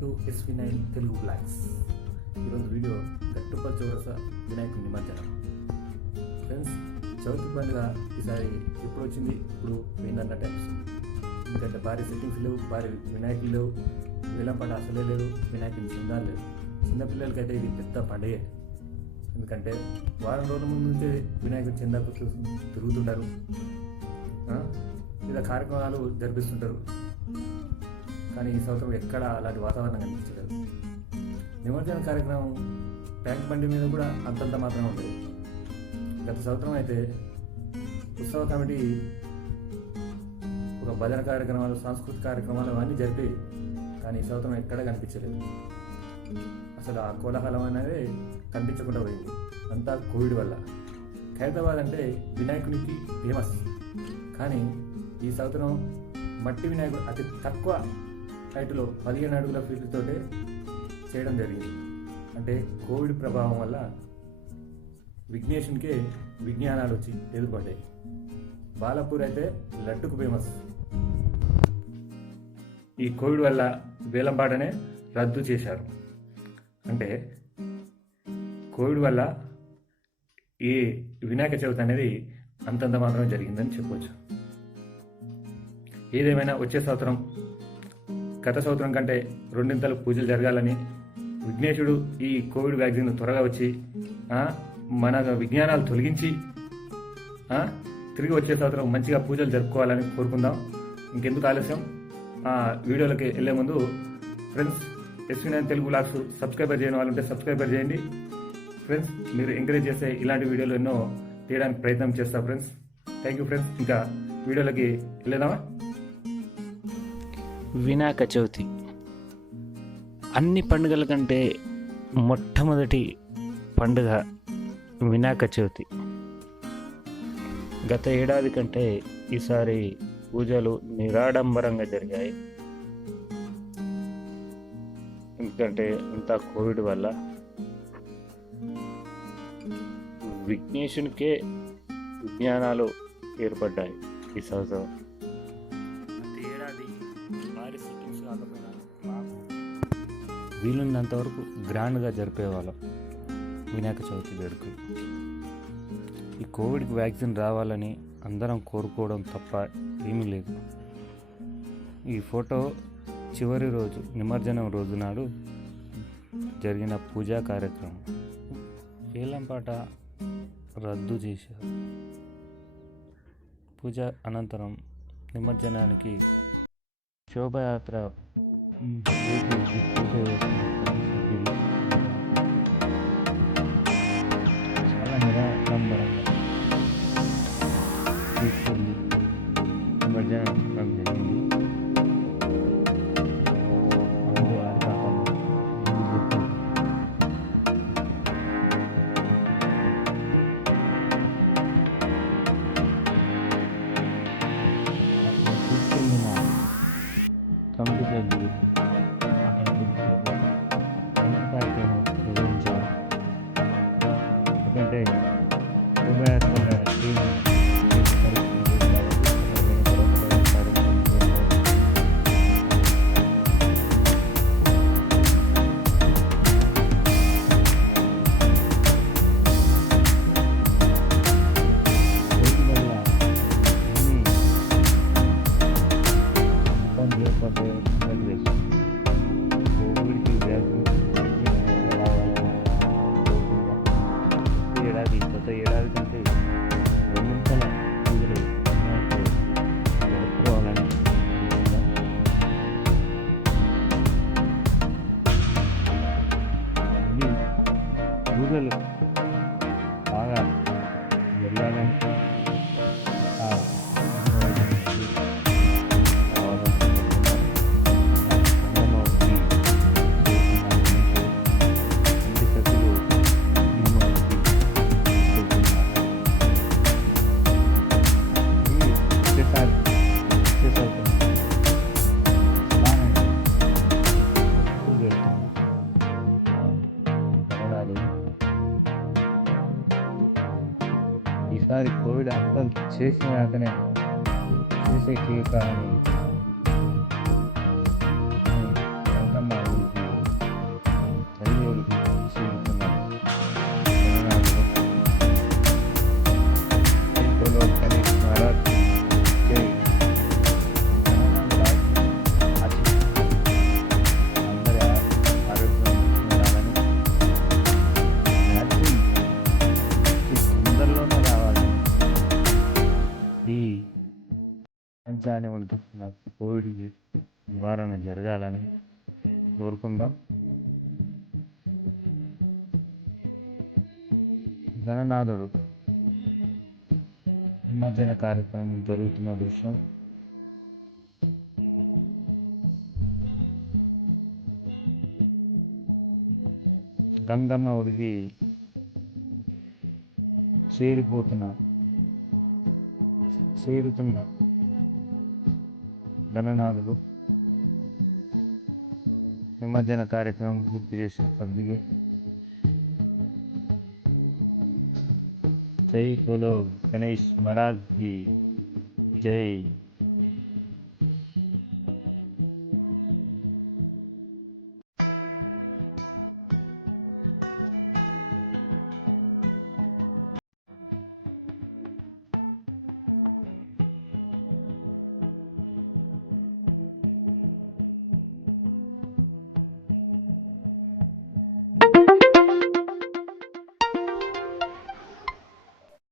To SV9 Telugu blogs. ఈరోజు video Gattupalli చౌరస్తా వినాయకుడి నిమజ్జనం. ఫ్రెండ్స్, చవితి పండుగ ఈసారి ఎప్పుడు వచ్చింది, ఇప్పుడు పోయిందన్నట్టు అనిపిస్తుంది. ఎందుకంటే భారీ సెట్టింగ్స్ లేవు, భారీ వినాయకులు లేవు, వేలంపాట అసలే లేదు, వినాయకుని చిందాలు లేవు. చిన్నపిల్లలకైతే ఇది పెద్ద పండుగే. ఎందుకంటే వారం రోజుల ముందు నుంచే వినాయకుని చిందాకు తిరుగుతుంటారు, వివిధ కార్యక్రమాలు జరిపిస్తుంటారు. కానీ ఈ సంవత్సరం ఎక్కడ అలాంటి వాతావరణం కనిపించలేదు. నిమజ్జన కార్యక్రమం ట్యాంక్ బండి మీద కూడా అంతంత మాత్రమే ఉంటుంది. గత సంవత్సరం అయితే ఉత్సవ కమిటీ ఒక భజన కార్యక్రమాలు, సాంస్కృతిక కార్యక్రమాలు అవన్నీ జరిపి, కానీ ఈ సంవత్సరం ఎక్కడ కనిపించలేదు. అసలు ఆ కోలాహలం అనేది కనిపించకుండా పోయింది. అంతా కోవిడ్ వల్ల. ఖైరతాబాద్ అంటే వినాయకునికి ఫేమస్, కానీ ఈ సంవత్సరం మట్టి వినాయకుడు అతి తక్కువ హైట్లో 15 అడుగుల ఫీట్లతోటే చేయడం జరిగింది. అంటే కోవిడ్ ప్రభావం వల్ల విఘ్నేశునికే విజ్ఞానాలు వచ్చి ఎదురుపడ్డాయి. బాలాపూర్ అయితే లడ్డుకు ఫేమస్. ఈ కోవిడ్ వల్ల వేలంపాటనే రద్దు చేశారు. అంటే కోవిడ్ వల్ల ఈ వినాయక చవితి అనేది అంతంత మాత్రమే జరిగిందని చెప్పవచ్చు. ఏదేమైనా వచ్చే సంవత్సరం గత సంవత్సరం కంటే రెండింతలు పూజలు జరగాలని, విఘ్నేశుడు ఈ కోవిడ్ వ్యాక్సిన్ త్వరగా వచ్చి మన విజ్ఞానాలు తొలగించి తిరిగి వచ్చే సంవత్సరం మంచిగా పూజలు జరుపుకోవాలని కోరుకుందాం. ఇంకెందుకు ఆలస్యం, వీడియోలోకి వెళ్ళే ముందు friends, SV9 Telugu blogs subscriber చేయని వాళ్ళు ఉంటే సబ్స్క్రైబర్ చేయండి ఫ్రెండ్స్. మీరు ఎంకరేజ్ చేస్తే ఇలాంటి వీడియోలు ఎన్నో తీయడానికి ప్రయత్నం చేస్తాం ఫ్రెండ్స్. Thank you friends. ఇంకా వీడియోలోకి వెళ్ళేదామా? వినాయక చవితి అన్ని పండుగల కంటే మొట్టమొదటి పండుగ వినాయక చవితి. గత ఏడాది కంటే ఈసారి పూజలు నిరాడంబరంగా జరిగాయి. ఎందుకంటే అంతా కోవిడ్ వల్ల విఘ్నేశునికే విజ్ఞానాలు ఏర్పడ్డాయి. ఈ సంవత్సరం వీలున్నంత వరకు గ్రాండ్గా జరిపేవాళ్ళం వినాయక చవితి వేడుకలు. ఈ కోవిడ్కి వ్యాక్సిన్ రావాలని అందరం కోరుకోవడం తప్ప ఏమీ లేదు. ఈ ఫోటో చివరి రోజు, నిమజ్జనం రోజు నాడు జరిగిన పూజా కార్యక్రమం. వేలంపాట రద్దు చేశారు. పూజ అనంతరం నిమజ్జనానికి శోభయాత్ర చాలా నిరాడంబరంగా తీసుకెళ్ళి నిమజ్జనం జరిగింది. కమిటీ సభ్యులు ఎందుకంటే కొత్త ఏడాది కంటే రెండింతల పూజలు జరుపుకోవాలని పూజలు బాగా వెళ్ళాలని ఈసారి కోవిడ్ అంతం చేసినాకనే చేసే టీకా అని ప్రపంచాన్ని ఉంటున్న కోవిడ్ నివారణ జరగాలని కోరుకుందాం. గణనాథుడు నిమజ్జన కార్యక్రమం జరుగుతున్న దృశ్యం గంగమ్మ ఒడికి చేరుతున్న గణనాథుడు నిమజ్జన కార్యక్రమం పూర్తి చేసిన పండుగ జై బోలో గణేష్ మహారాజ్ కి జై.